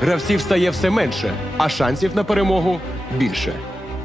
Гравців стає все менше, а шансів на перемогу більше.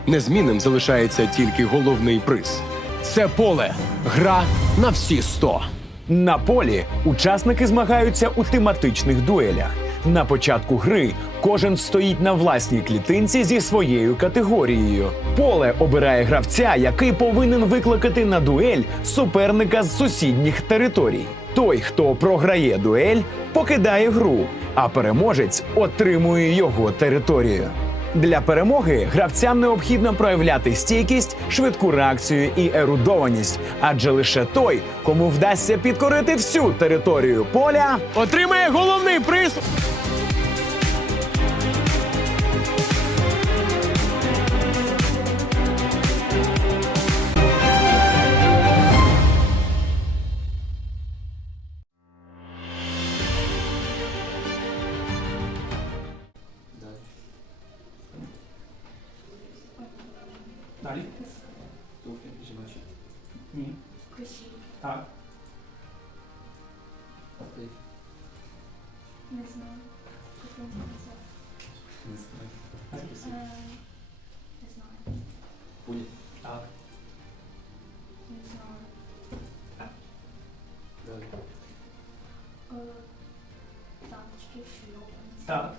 Незмінним залишається тільки головний приз. Це поле. Гра на всі 100. На полі учасники змагаються у тематичних дуелях. На початку гри кожен стоїть на власній клітинці зі своєю категорією. Поле обирає гравця, який повинен викликати на дуель суперника з сусідніх територій. Той, хто програє дуель, покидає гру, а переможець отримує його територію. Для перемоги гравцям необхідно проявляти стійкість, швидку реакцію і ерудованість, адже лише той, кому вдасться підкорити всю територію поля, Отримає головний приз. Dali? Minha. Tá. Ok. Mas não. Mas não. Pulha. Tá. Mas tá. não. Tá. Dali. Tá, acho. Tá.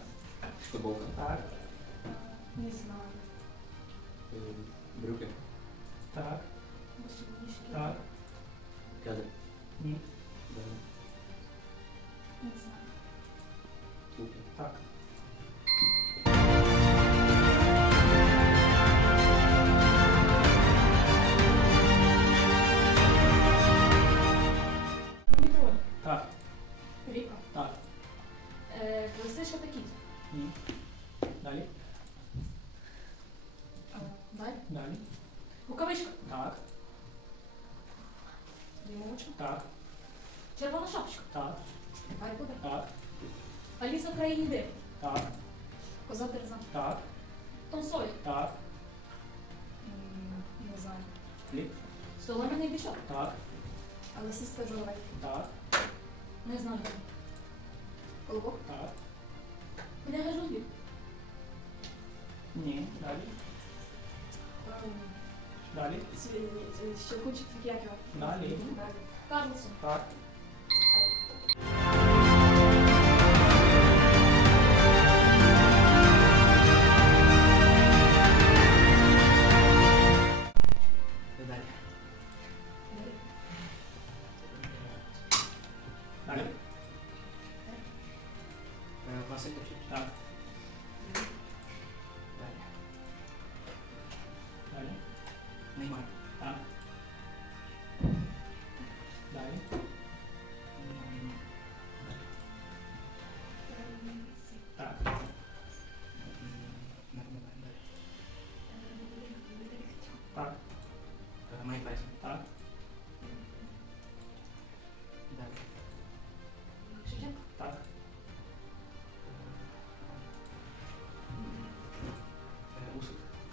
Ficou bom, tá? Tá. Mas não. Так. Футболка. Лимончик. Так. Червона шапочка. Так. Гаррі Так. Аліса в країні де. Так. Коза Тереза. Так. Том Сойер. Так. М, Не знаю. Фліп. Солом'яний бішок. Так. Лисиста журавель. Так. Не знаю. Колобок. Так. Книга журналів. Ні. Далі. Далі. Щелкунчик Фікіаківа. Далі. Карлсон. Так.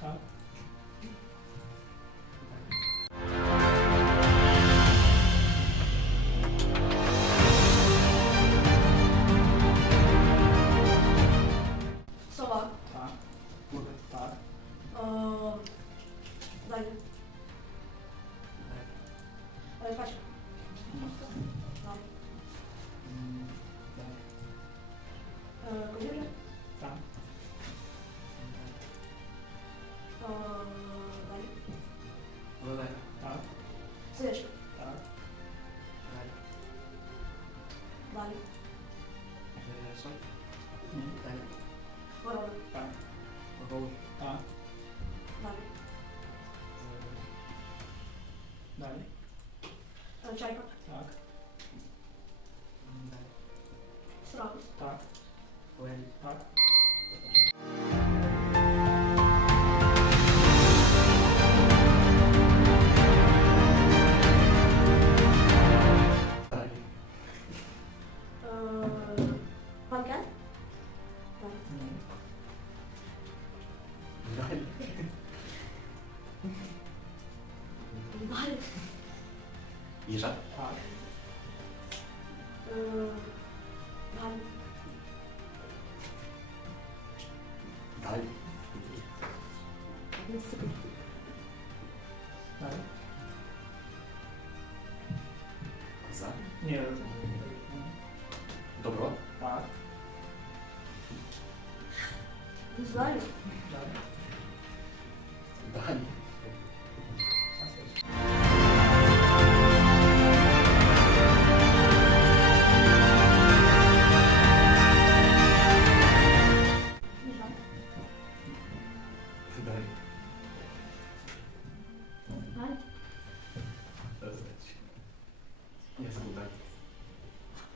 Усик. Так. Сова. Так. Курка. Так. Е, Далі. Далі. Е, Качка. Голуб. Так. Далі.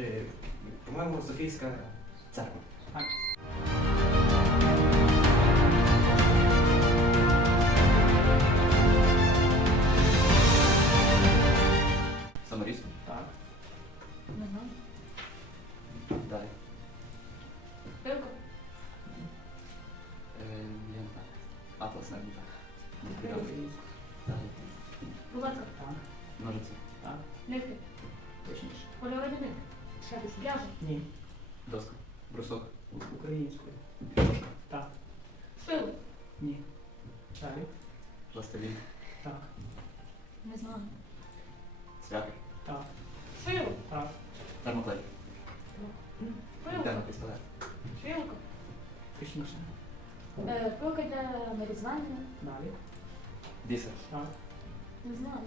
Далі. Е, По-моєму, Софійська Доска. Брусок. Українською. Дошка. Так. Шило. Ні. Далі. Пластилін. Так. Не знаю. Святер. Так. Шило. Так. Термоклей. Пилка. Термопістолет. Шилка. Точніше. Е, Пилка для нарізання. Далі. Бісер. Так. Не знаю.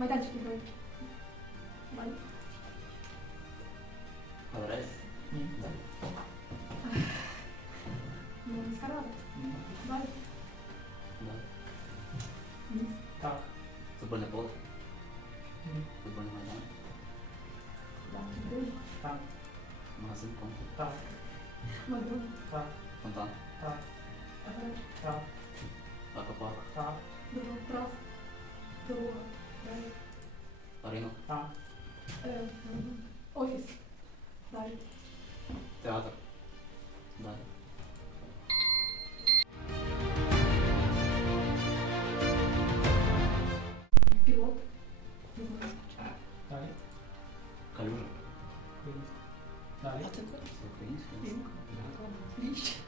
Е, майданчик ігровий. Далі. Галерея. Ні. Далі. Ну, не сказала. Ні. Далі. Далі. Ні. Так. Футбольне поле. Ні. Футбольний майдан. Далі. Так. Магазин конкурс. Так. Мадон. Так. Фонтан. Так. Апарат. Так. Аквапарк. Так. Дорога. Трас. Дорога. Ринок. Так. Е, Офіс. Далі. Театр. Далі. Пілот. Не знаю. Далі. Калюжа. Українська. Далі. Це українське. Ліч. Далі. Люстра.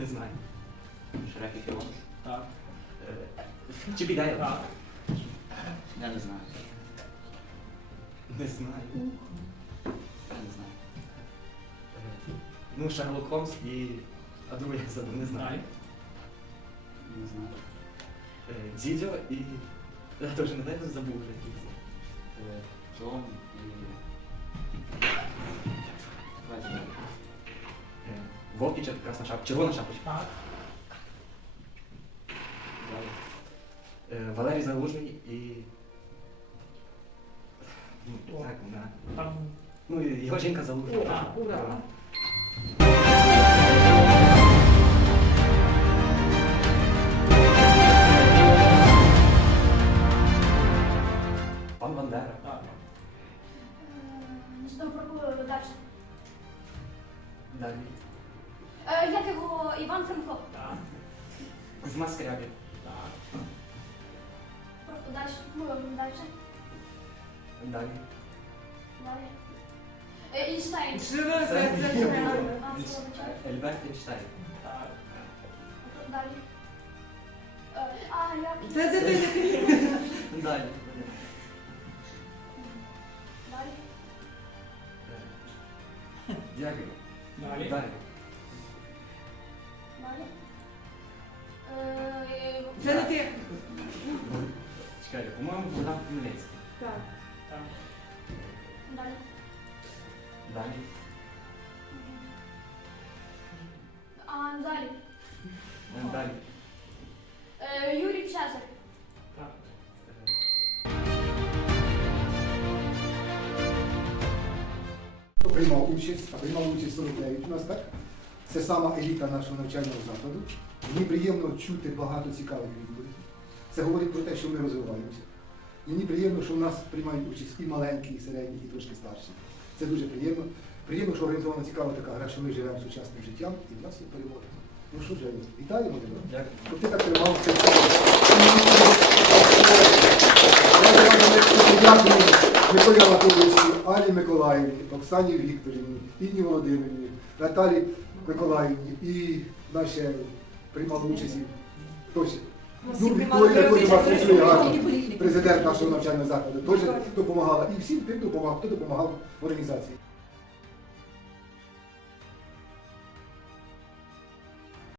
Не знаю. Шрек і Філон. Так. Е, Чи піде? Так. Я не знаю. Не знаю. Я не знаю. Ну, Шерлок Холмс і. А другу я забув, не знаю. Не знаю. Е, Дідьо і. Я теж не знаю, забув вже якийсь. Е, Том і. Давайте далі. Е, Вовки чи красна шапочка. Червона шапочка. Так. Далі. Е, Валерій Залужний і. Ну, О. так, на. Там. Ну, його Іван Франко? Так. Кузьма Скрябін. Так. Просто далі. Ну, далі. Далі. Далі. Е, Ейнштейн. Це А, це Ельберт означає. Ельберт Ейнштейн. Так. Далі. Е, А, як? Далі. Далі. Це не ти. Чекайте, по-моєму, Богдан Хмельницький. Так. Далі. Далі. А, далі. Е, Далі. Е, Юрій Чезар. Так. Хто приймав участь, а приймав участь 49 у нас, так? Це сама еліта нашого навчального закладу. Мені приємно чути багато цікавих відповідей. Це говорить про те, що ми розвиваємося. Мені приємно, що в нас приймають участь і маленькі, і середні, і трошки старші. Це дуже приємно. Приємно, що організована цікава така гра, що ми живемо сучасним життям і в нас є перемоги. Ну що, Женя, вітаємо тебе. Дякую. От ти так тримав це. Дякую Миколі Анатолійовичу, Алі Миколаївні, Оксані Вікторівні, Інні Володимирівні, Наталі Миколаївні і наші приймали участь. і Хто ще? Ну, Вікторія, гарно, президент нашого навчального закладу, теж допомагала. І всім тим допомагав, хто допомагав в організації.